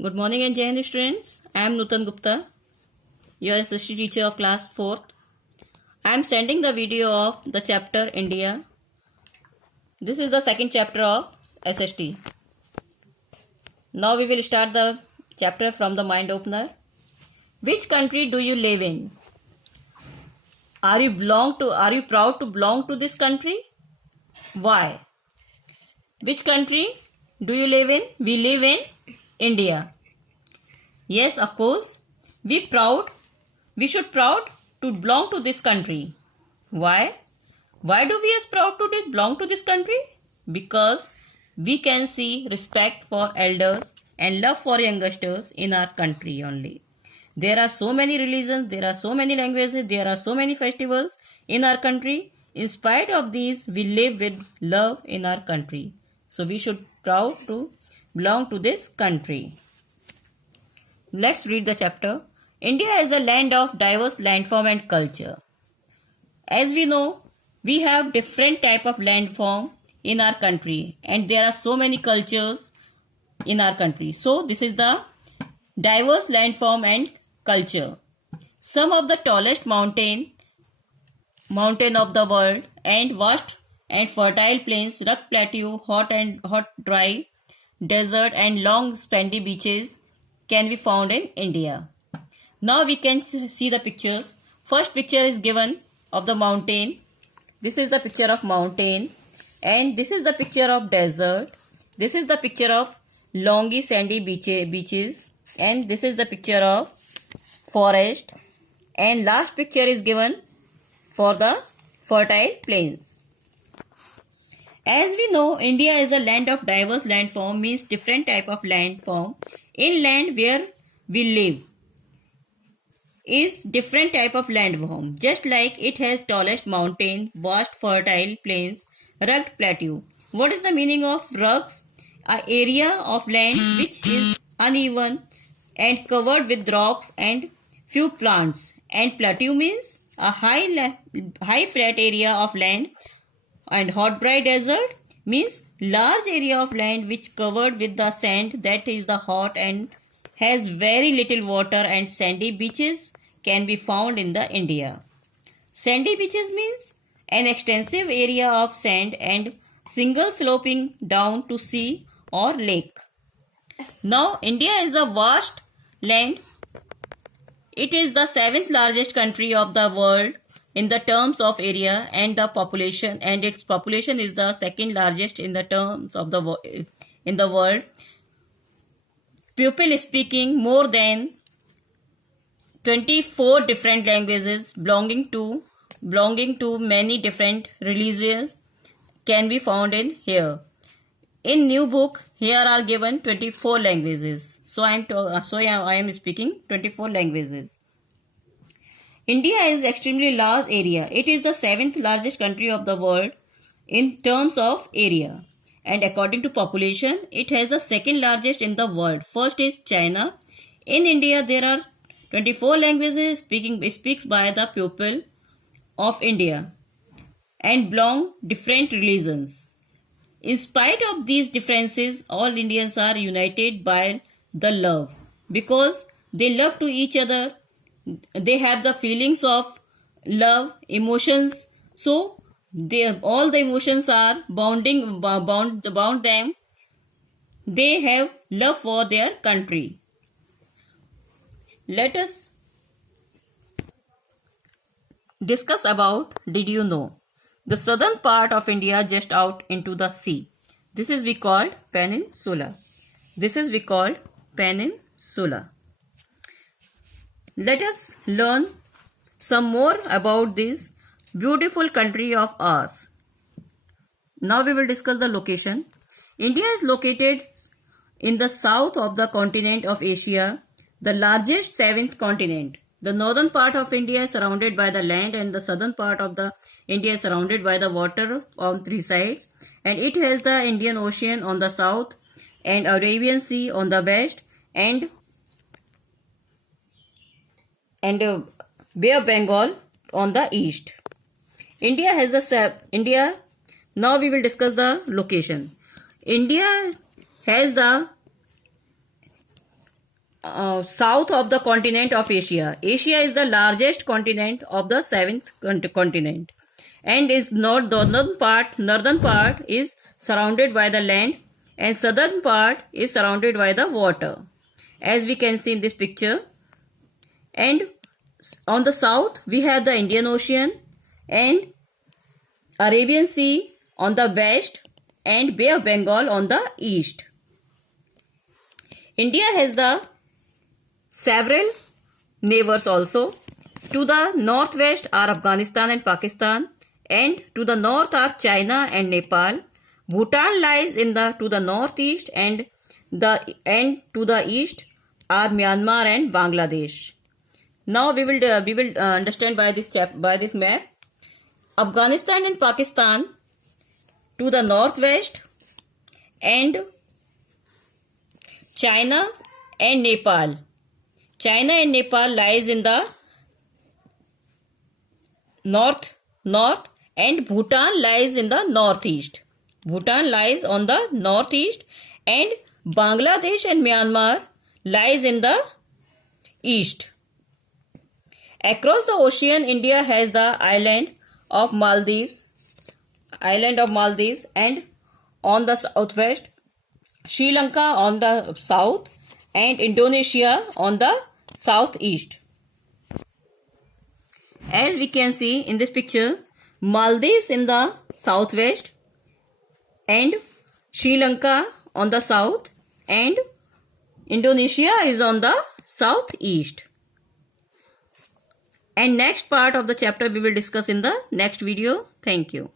Good morning and Jai Hind students. I am Nutan Gupta, your SST teacher of class 4th. I am sending the video of the chapter India. This is the second chapter of SST. Now we will start the chapter from the mind opener. Which country do you live in? Are you proud to belong to this country? Why? Which country do you live in? We live in India. Yes, of course. We should proud to belong to this country. Why? Why do we as proud to belong to this country? Because we can see respect for elders and love for youngsters in our country only. There are so many religions, there are so many languages, there are so many festivals in our country. In spite of these, we live with love in our country. So we should proud to belong to this country. Let's read the chapter. India is a land of diverse landform and culture. As we know, we have different type of landform in our country and there are so many cultures in our country. So this is the diverse landform and culture. Some of the tallest mountain of the world and vast and fertile plains, rugged plateau, hot dry desert and long spanny beaches can be found in India. Now we can see the pictures. First picture is given of the mountain. This is the picture of mountain and this is the picture of desert. This is the picture of longy sandy beaches and this is the picture of forest and last picture is given for the fertile plains. As we know, India is a land of diverse landform, means different type of landform. In land where we live is different type of landform. Just like it has tallest mountain, vast fertile plains, rugged plateau. What is the meaning of rugs? An area of land which is uneven and covered with rocks and few plants. And plateau means a high flat area of land. And hot dry desert means large area of land which covered with the sand, that is the hot and has very little water, and sandy beaches can be found in the India. Sandy beaches means an extensive area of sand and single sloping down to sea or lake. Now India is a vast land. It is the 7th largest country of the world in the terms of area and the population, and its population is the second largest in the terms of the world. People speaking more than 24 different languages belonging to many different religions can be found in here. In new book here are given 24 languages. So I am speaking 24 languages. India is extremely large area. It is the 7th largest country of the world in terms of area. And according to population, it has the second largest in the world. First is China. In India, there are 24 languages speaks by the people of India and belong different religions. In spite of these differences, all Indians are united by the love because they love to each other. They have the feelings of love, emotions. So all the emotions are bound them. They have love for their country. Let us discuss about, did you know, the southern part of India just out into the sea. This is we called peninsula. Let us learn some more about this beautiful country of ours. Now we will discuss the location. India is located in the south of the continent of Asia, the largest 7th continent. The northern part of India is surrounded by the land and the southern part of the India is surrounded by the water on 3 sides. And it has the Indian Ocean on the south and Arabian Sea on the west and Bay of Bengal on the east. Now we will discuss the location. India has the south of the continent of Asia. Asia is the largest continent of the seventh continent, and is northern part is surrounded by the land, and southern part is surrounded by the water, as we can see in this picture. And on the south we have the Indian Ocean and Arabian Sea on the west and Bay of Bengal on the east. India has the several neighbors also. To the northwest are Afghanistan and Pakistan, and to the north are China and Nepal. Bhutan lies to the northeast, and to the east are Myanmar and Bangladesh. Now we will understand by this map. Afghanistan and Pakistan to the northwest, and China and Nepal. China and Nepal lies in the north, and Bhutan lies in the northeast. Bhutan lies on the northeast, and Bangladesh and Myanmar lies in the east. Across the ocean, India has the island of Maldives, and on the southwest, Sri Lanka on the south, and Indonesia on the southeast. As we can see in this picture, Maldives in the southwest, and Sri Lanka on the south, and Indonesia is on the southeast. And next part of the chapter we will discuss in the next video. Thank you.